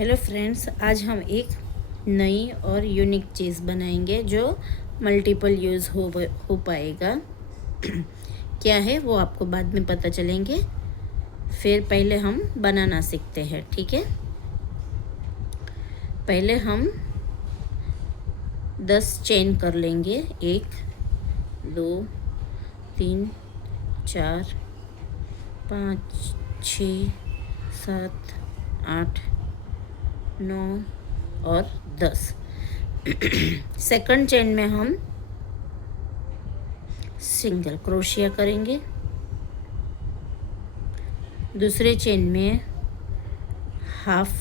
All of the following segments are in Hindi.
हेलो फ्रेंड्स, आज हम एक नई और यूनिक चीज़ बनाएंगे जो मल्टीपल यूज़ हो पाएगा। क्या है वो आपको बाद में पता चलेंगे। फिर पहले हम बनाना सीखते हैं, ठीक है। पहले हम 10 चेन कर लेंगे। 1 2 3 4 5 6 7 8 9 और 10। सेकंड चेन में हम सिंगल क्रोशिया करेंगे। दूसरे चेन में हाफ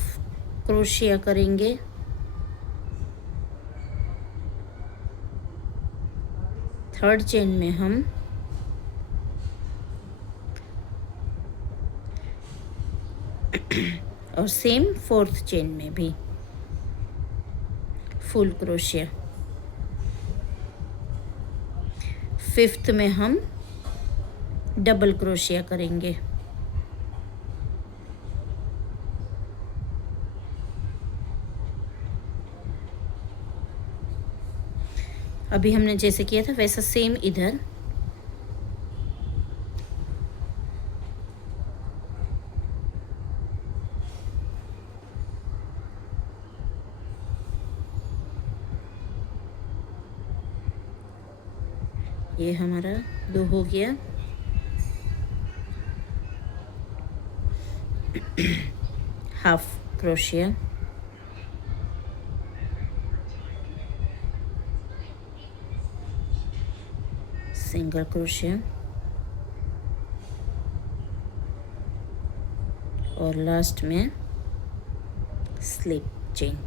क्रोशिया करेंगे। थर्ड चेन में हम और सेम फोर्थ चेन में भी फुल क्रोशिया। फिफ्थ में हम डबल क्रोशिया करेंगे। अभी हमने जैसे किया था वैसा सेम इधर। ये हमारा 2 हो गया। हाफ क्रोशिया, सिंगल क्रोशिया और लास्ट में स्लिप चेन।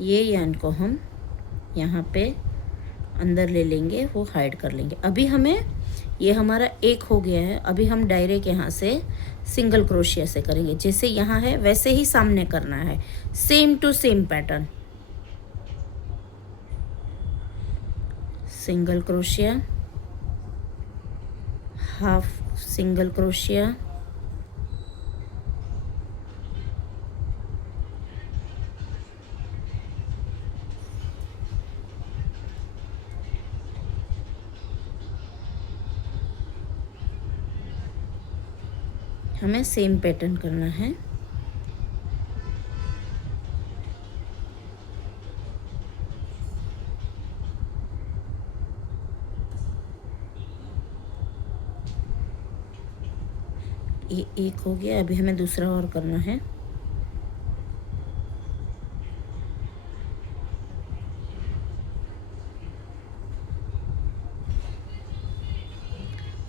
ये यार्न को हम यहाँ पे अंदर ले लेंगे, वो हाइड कर लेंगे। अभी हमें ये हमारा एक हो गया है। अभी हम डायरेक्ट यहाँ से सिंगल क्रोशिया से करेंगे। जैसे यहाँ है वैसे ही सामने करना है, same to same pattern. Single crochet, half single crochet, हमें सेम पैटर्न करना है। ये एक हो गया। अभी हमें दूसरा और करना है।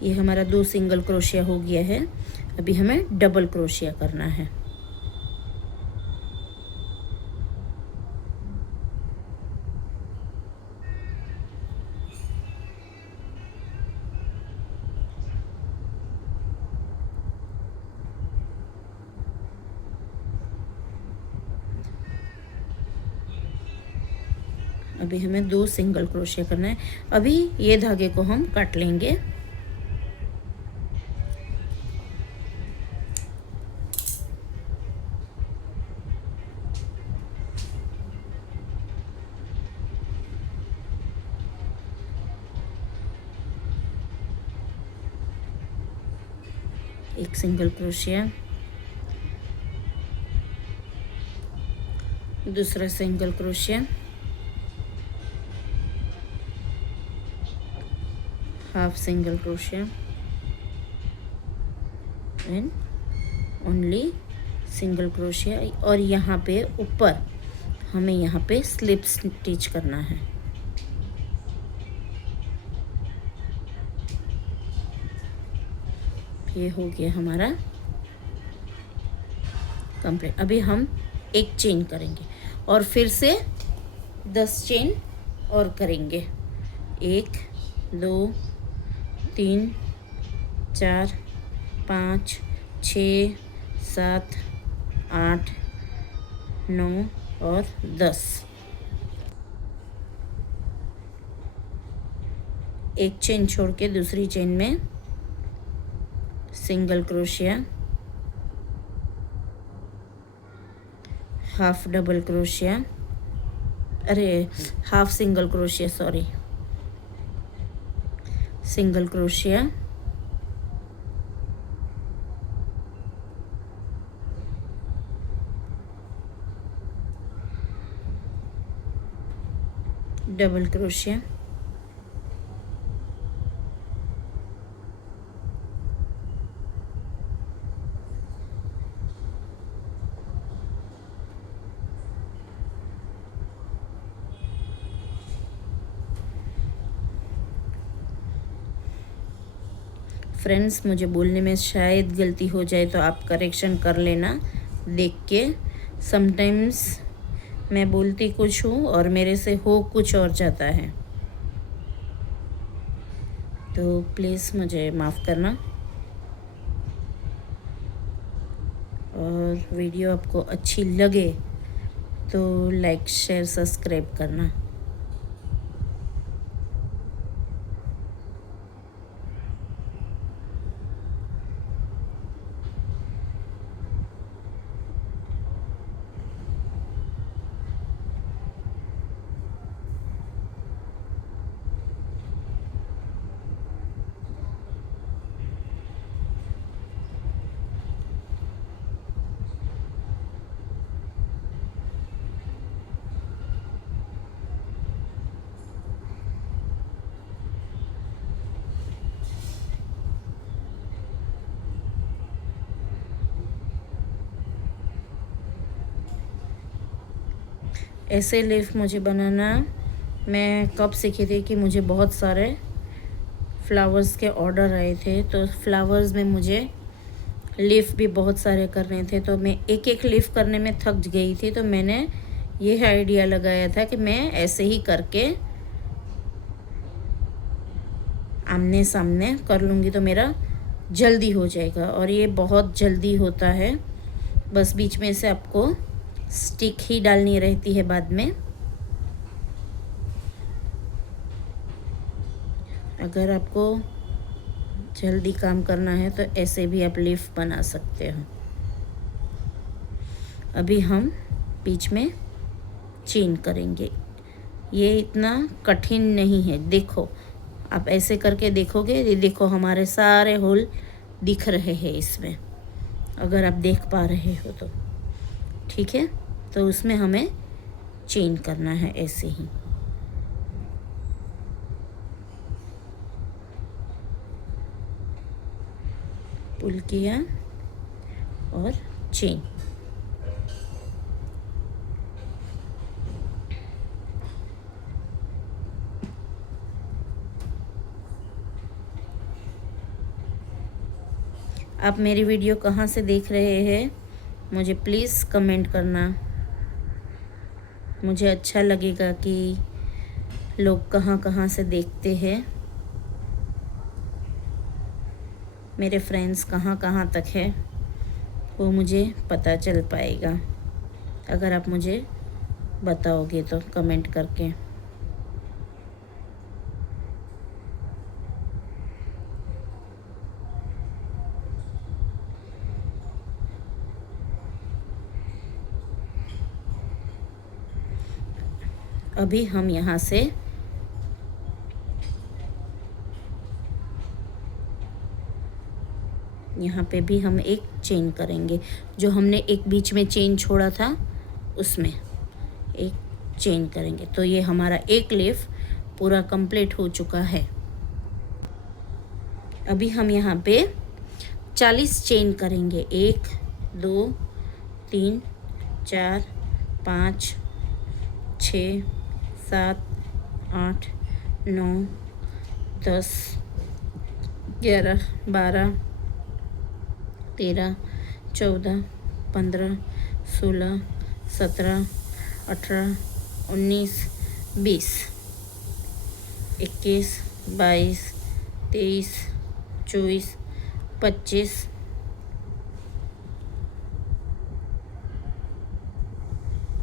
ये हमारा 2 सिंगल क्रोशिया हो गया है। अभी हमें डबल क्रोशिया करना है। अभी हमें 2 सिंगल क्रोशिया करना है। अभी ये धागे को हम काट लेंगे। एक सिंगल क्रोशिया, दूसरा single crochet, half single crochet and only single crochet. और यहाँ पे ऊपर हमें यहाँ पे स्लिप स्टिच करना है। ये हो गया हमारा कंप्लीट। अभी हम एक चेन करेंगे और फिर से 10 चेन और करेंगे। 1 2 3 4 5 6 7 8 9 और 10। एक चेन छोड़ के दूसरी चेन में सिंगल क्रोशिया, हाफ डबल क्रोशिया, अरे हाफ सिंगल क्रोशिया, सॉरी, सिंगल क्रोशिया, डबल क्रोशिया, फ्रेंड्स मुझे बोलने में शायद गलती हो जाए तो आप करेक्शन कर लेना देख के। समटाइम्स मैं बोलती कुछ हूँ और मेरे से हो कुछ और जाता है, तो प्लीज़ मुझे माफ़ करना। और वीडियो आपको अच्छी लगे तो लाइक शेयर सब्सक्राइब करना। ऐसे लीफ मुझे बनाना मैं कब सीखी थी कि मुझे बहुत सारे फ्लावर्स के ऑर्डर आए थे, तो फ्लावर्स में मुझे लीफ भी बहुत सारे करने थे, तो मैं एक एक लीफ करने में थक गई थी। तो मैंने ये आइडिया लगाया था कि मैं ऐसे ही करके आमने सामने कर लूँगी तो मेरा जल्दी हो जाएगा, और ये बहुत जल्दी होता है। बस बीच में से आपको स्टिक ही डालनी रहती है बाद में। अगर आपको जल्दी काम करना है तो ऐसे भी आप लीफ बना सकते हो। अभी हम बीच में चेन करेंगे, ये इतना कठिन नहीं है। देखो आप ऐसे करके देखोगे, ये देखो हमारे सारे होल दिख रहे हैं इसमें, अगर आप देख पा रहे हो तो ठीक है। तो उसमें हमें चेन करना है ऐसे ही। पुल किया और चेन। आप मेरी वीडियो कहाँ से देख रहे हैं मुझे प्लीज़ कमेंट करना। मुझे अच्छा लगेगा कि लोग कहाँ कहाँ से देखते हैं, मेरे फ्रेंड्स कहाँ कहाँ तक है वो मुझे पता चल पाएगा अगर आप मुझे बताओगे तो कमेंट करके। अभी हम यहाँ से यहाँ पे भी हम एक चेन करेंगे, जो हमने एक बीच में चेन छोड़ा था उसमें एक चेन करेंगे। तो ये हमारा एक लीफ पूरा कंप्लीट हो चुका है। अभी हम यहाँ पे 40 चेन करेंगे। 1 2 3 4 5 6 7 8 9 10 11 12 13 14 15 16 17 18 19 20 21 22 23 24 25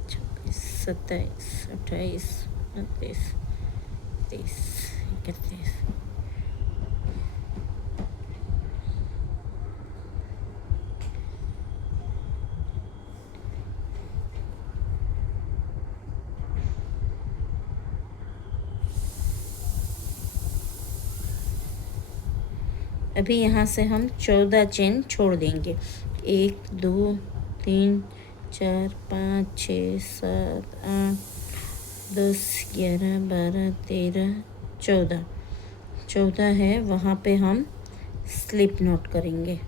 26 27 28 29 30 31 अभी यहाँ से हम 14 चेन छोड़ देंगे। 1 2 3 4 5 6 7 8 10 11 12 13 14 14 है, वहाँ पे हम स्लिप नॉट करेंगे।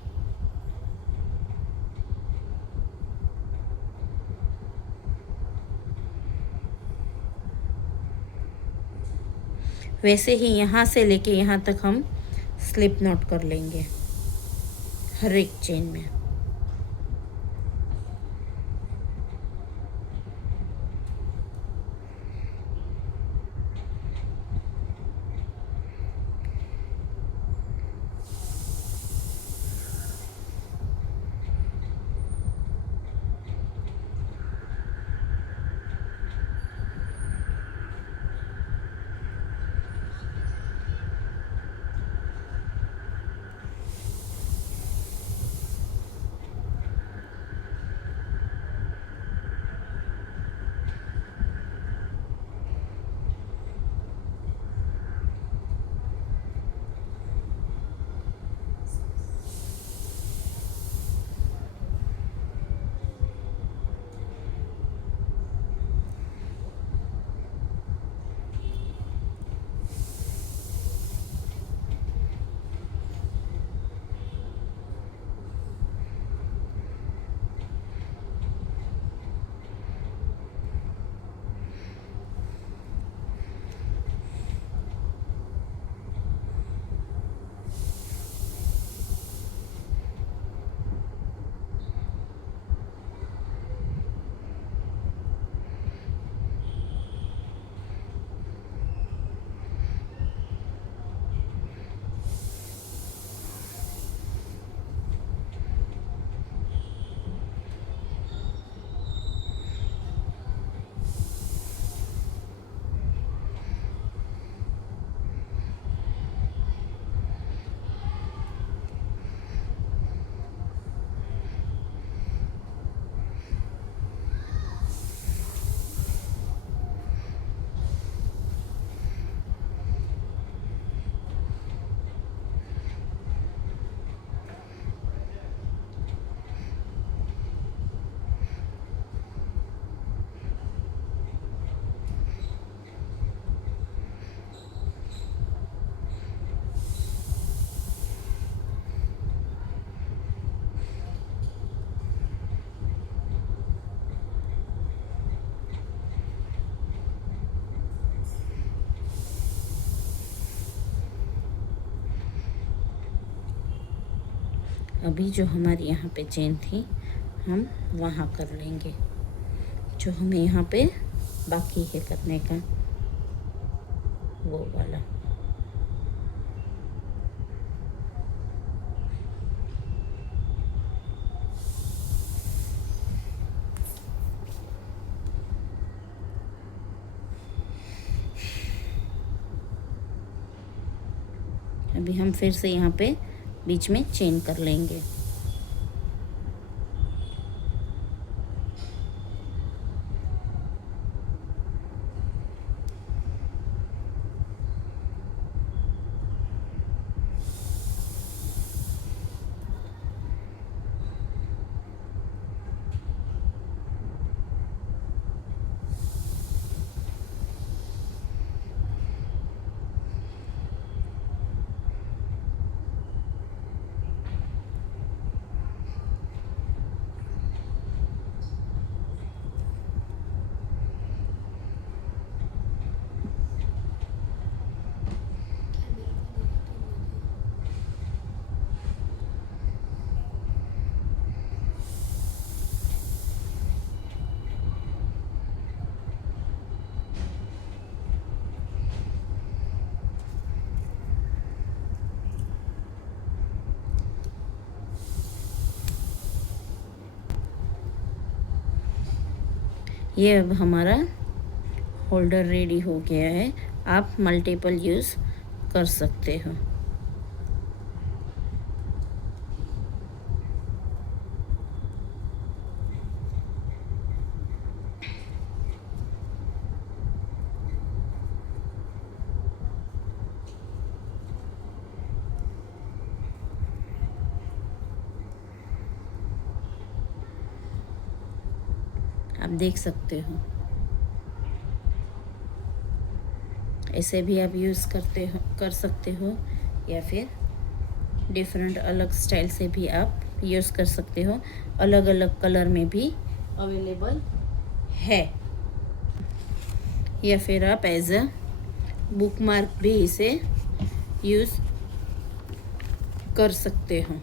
वैसे ही यहाँ से लेके यहाँ तक हम स्लिप नॉट कर लेंगे हर एक चेन में। अभी जो हमारी यहाँ पे चेन थी हम वहाँ कर लेंगे, जो हमें यहाँ पे बाकी है करने का वो वाला। अभी हम फिर से यहाँ पे बीच में चेन कर लेंगे। ये अब हमारा होल्डर रेडी हो गया है। आप मल्टीपल यूज़ कर सकते हो। आप देख सकते हो। ऐसे भी आप यूज़ कर सकते हो, या फिर डिफरेंट अलग स्टाइल से भी आप यूज़ कर सकते हो। अलग अलग कलर में भी अवेलेबल है, या फिर आप एज अ बुक मार्क भी इसे यूज़ कर सकते हो।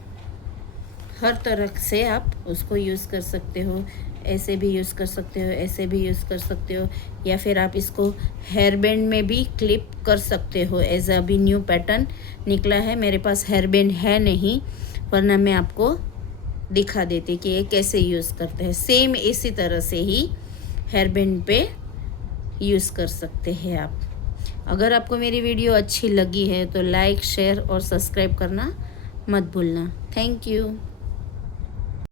हर तरह से आप उसको यूज़ कर सकते हो। ऐसे भी यूज़ कर सकते हो, ऐसे भी यूज़ कर सकते हो, या फिर आप इसको हेयर बैंड में भी क्लिप कर सकते हो। एज अभी न्यू पैटर्न निकला है, मेरे पास हेयर बैंड है नहीं, वरना मैं आपको दिखा देती कि ये कैसे यूज़ करते हैं। सेम इसी तरह से ही हेयर बैंड पे यूज़ कर सकते हैं आप। अगर आपको मेरी वीडियो अच्छी लगी है तो लाइक, शेयर और सब्सक्राइब करना मत भूलना। Thank you.